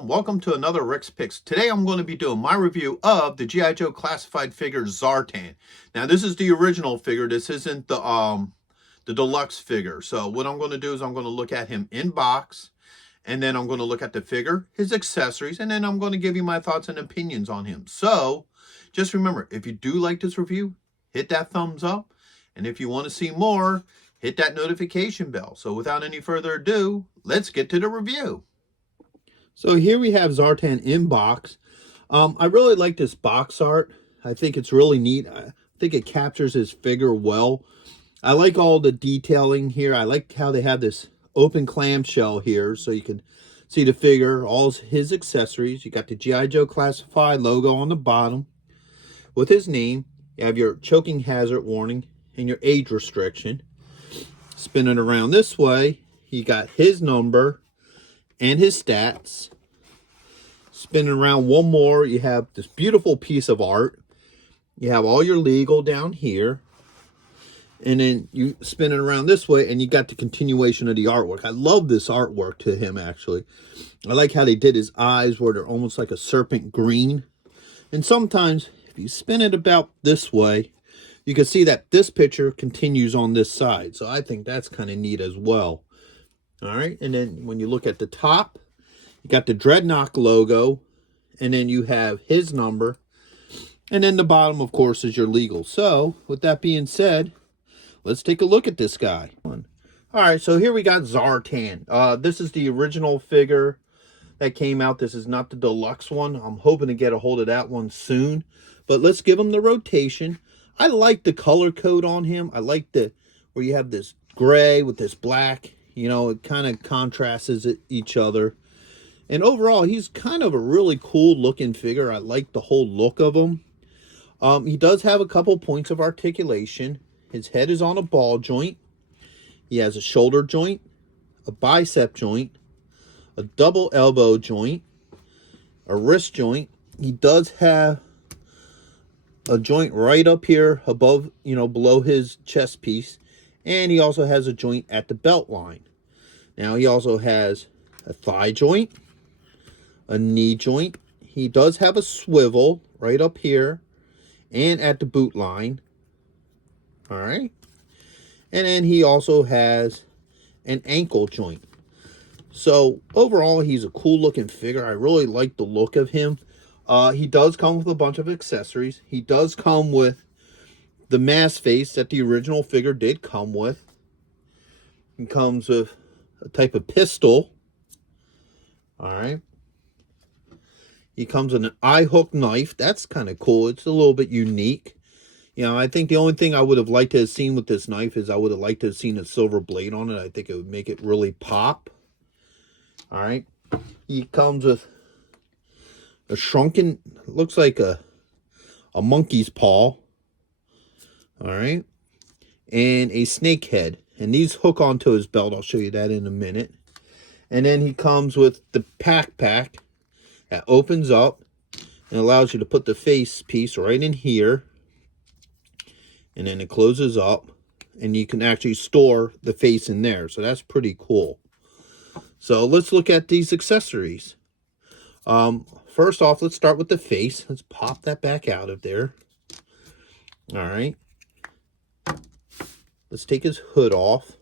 everyone, welcome to another Rick's Picks. Today I'm going to be doing my review of the G.I. Joe classified figure Zartan. Now this is the original figure, this isn't the deluxe figure. So what I'm going to do is I'm going to look at him in box, and then I'm going to look at the figure, his accessories, and then I'm going to give you my thoughts and opinions on him. So just remember, if you do like this review, hit that thumbs up, and if you want to see more, hit that notification bell. So without any further ado, let's get to the review. So here we have Zartan in box. I really like this box art. I think it's really neat. I think it captures his figure well. I like all the detailing here. I like how they have this open clamshell here so you can see the figure, all his accessories. You got the G.I. Joe classified logo on the bottom with his name. You have your choking hazard warning and your age restriction. Spin it around this way, you got his number and his stats. Spinning around one more, you have this beautiful piece of art. You have all your legal down here. And then you spin it around this way, and you got the continuation of the artwork. I love this artwork to him, actually. I like how they did his eyes, where they're almost like a serpent green. And sometimes, if you spin it about this way, you can see that this picture continues on this side. So I think that's kind of neat as well. All right, and then when you look at the top, you got the Dreadnought logo, and then you have his number, and then the bottom, of course, is your legal. So, with that being said, let's take a look at this guy. All right, so here we got Zartan. This is the original figure that came out. This is not the deluxe one. I'm hoping to get a hold of that one soon. But let's give him the rotation. I like the color code on him. I like where you have this gray with this black. You know, it kind of contrasts each other. And overall, he's kind of a really cool looking figure. I like the whole look of him. He does have a couple points of articulation. His head is on a ball joint. He has a shoulder joint, a bicep joint, a double elbow joint, a wrist joint. He does have a joint right up here above, below his chest piece. And he also has a joint at the belt line. Now he also has a thigh joint, a knee joint. He does have a swivel right up here and at the boot line. All right. And then he also has an ankle joint. So overall, he's a cool looking figure. I really like the look of him. He does come with a bunch of accessories. He does come with the mask face that the original figure did come with. He comes with a type of pistol. All right. He comes with an eye hook knife. That's kind of cool. It's a little bit unique. I think the only thing I would have liked to have seen with this knife is I would have liked to have seen a silver blade on it. I think it would make it really pop. All right. He comes with a shrunken, looks like a monkey's paw. All right. And a snake head. And these hook onto his belt. I'll show you that in a minute. And then he comes with the pack that opens up and allows you to put the face piece right in here. And then it closes up, and you can actually store the face in there. So that's pretty cool. So let's look at these accessories. First off, let's start with the face. Let's pop that back out of there. All right. Let's take his hood off.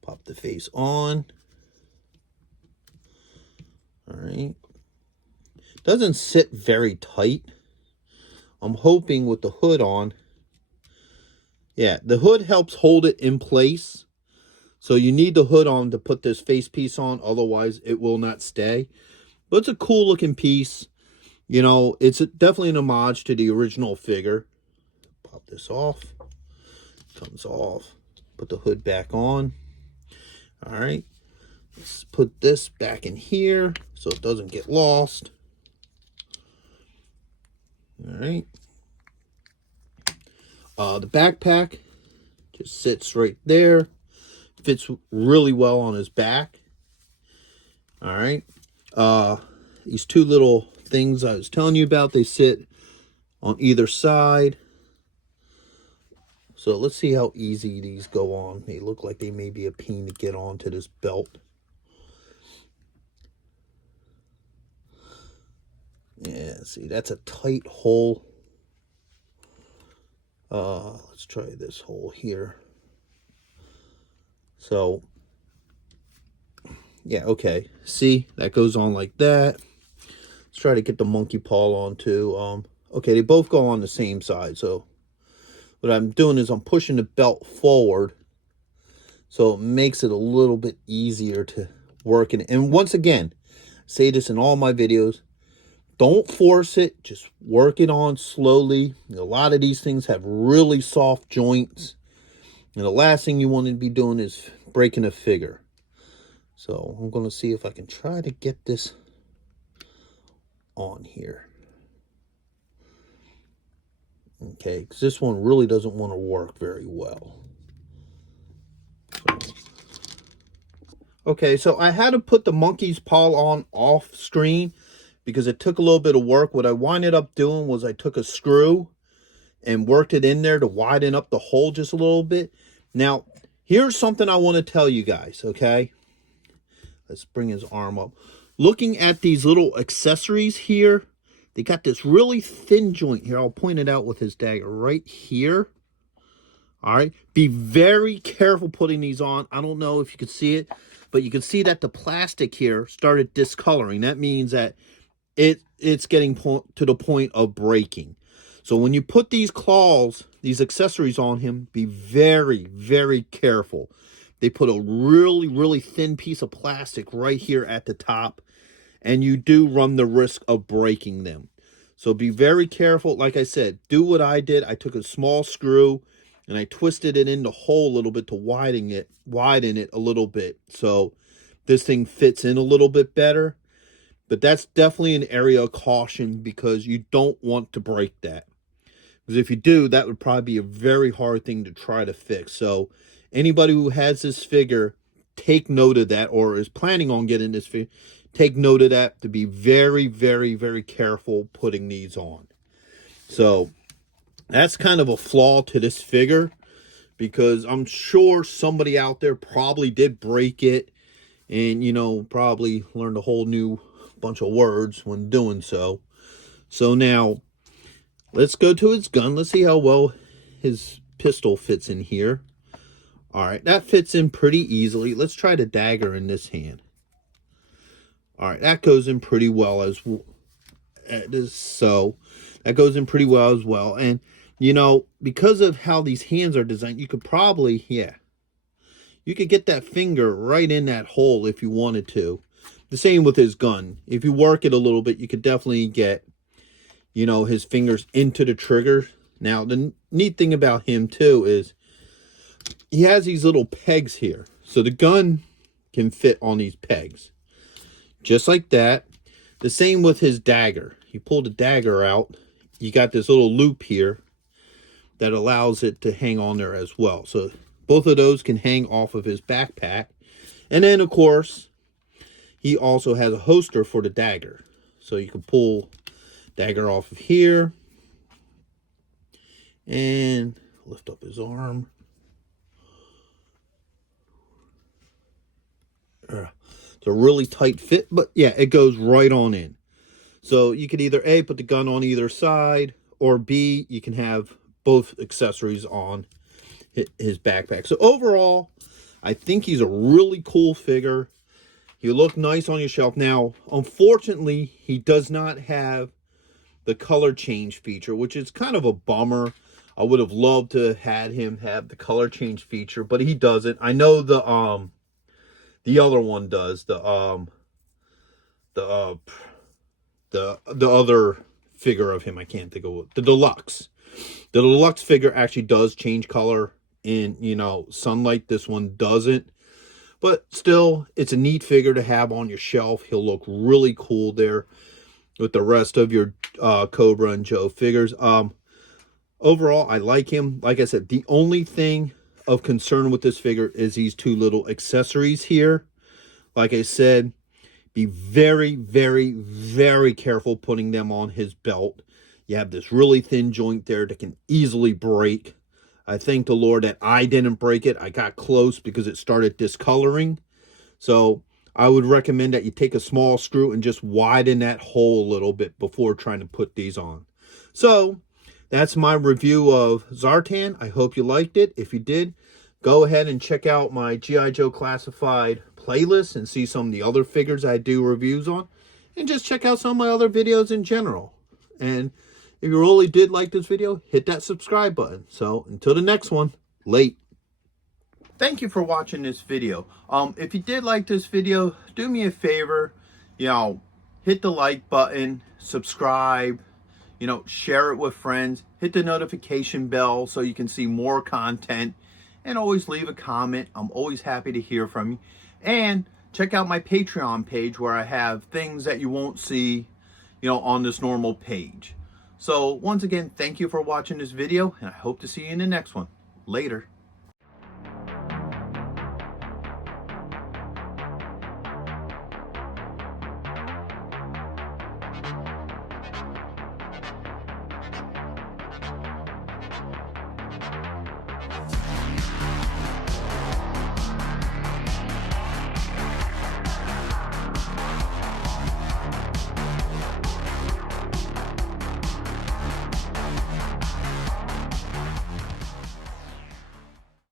Pop the face on. All right. Doesn't sit very tight. I'm hoping with the hood on. Yeah, the hood helps hold it in place. So you need the hood on to put this face piece on. Otherwise, it will not stay. But it's a cool looking piece. It's definitely an homage to the original figure. Pop this off. Comes off. Put the hood back on. All right. Let's put this back in here so it doesn't get lost. All right. The backpack just sits right there. Fits really well on his back. All right. These two little things I was telling you about, they sit on either side. So let's see how easy these go on. They look like they may be a pain to get onto this belt. Yeah, see, that's a tight hole. Let's try this hole here. So, yeah, okay. See, that goes on like that. Let's try to get the monkey paw on too. Okay, they both go on the same side. So what I'm doing is I'm pushing the belt forward, so it makes it a little bit easier to work in. And once again, I say this in all my videos, don't force it, just work it on slowly. A lot of these things have really soft joints, and the last thing you want to be doing is breaking a figure. So I'm going to see if I can try to get this on here. Okay, because this one really doesn't want to work very well. Okay, so I had to put the monkey's paw on off screen because it took a little bit of work. What I winded up doing was I took a screw and worked it in there to widen up the hole just a little bit. Now, here's something I want to tell you guys, okay? Let's bring his arm up. Looking at these little accessories here, they got this really thin joint here. I'll point it out with his dagger right here. All right, be very careful putting these on. I don't know if you can see it, but you can see that the plastic here started discoloring. That means that it's getting to the point of breaking. So when you put these claws, these accessories on him, be very, very careful. They put a really, really thin piece of plastic right here at the top, and you do run the risk of breaking them. So be very careful. Like I said, do what I did. I took a small screw and I twisted it in the hole a little bit to widen it a little bit, so this thing fits in a little bit better. But that's definitely an area of caution because you don't want to break that. Because if you do, that would probably be a very hard thing to try to fix. So anybody who has this figure, take note of that, or is planning on getting this figure, take note of that, to be very, very, very careful putting these on. So that's kind of a flaw to this figure, because I'm sure somebody out there probably did break it and, you know, probably learned a whole new bunch of words when doing so. So now let's go to his gun. Let's see how well his pistol fits in here. All right, that fits in pretty easily. Let's try the dagger in this hand. All right, that goes in pretty well as well. So that goes in pretty well as well. And, you know, because of how these hands are designed, you could probably, you could get that finger right in that hole if you wanted to. The same with his gun. If you work it a little bit, you could definitely get, you know, his fingers into the trigger. Now, the neat thing about him, too, is he has these little pegs here. So the gun can fit on these pegs. Just like that. The same with his dagger. You pull the dagger out, you got this little loop here that allows it to hang on there as well. So both of those can hang off of his backpack. And then, of course, he also has a holster for the dagger. So you can pull dagger off of here and lift up his arm. It's a really tight fit, but yeah, it goes right on in. So you could either A, put the gun on either side, or B, you can have both accessories on his backpack. So overall, I think he's a really cool figure. He look nice on your shelf. Now, unfortunately, he does not have the color change feature, which is kind of a bummer. I would have loved to have had him have the color change feature, but he doesn't. I know the other one does. The other figure of him, I can't think of what, the deluxe. The deluxe figure actually does change color in, you know, sunlight. This one doesn't. But still, it's a neat figure to have on your shelf. He'll look really cool there with the rest of your Cobra and Joe figures. Overall, I like him. Like I said, the only thing of concern with this figure is these two little accessories here. Like I said, be very, very, very careful putting them on his belt. You have this really thin joint there that can easily break. I thank the Lord that I didn't break it. I got close because it started discoloring. So I would recommend that you take a small screw and just widen that hole a little bit before trying to put these on. So that's my review of Zartan. I hope you liked it. If you did, go ahead and check out my G.I. Joe Classified playlist and see some of the other figures I do reviews on. And just check out some of my other videos in general. And if you really did like this video, hit that subscribe button. So until the next one, late. Thank you for watching this video. If you did like this video, do me a favor, hit the like button, subscribe, share it with friends, hit the notification bell so you can see more content, and always leave a comment. I'm always happy to hear from you. And check out my Patreon page where I have things that you won't see, on this normal page. So once again, thank you for watching this video, and I hope to see you in the next one. Later.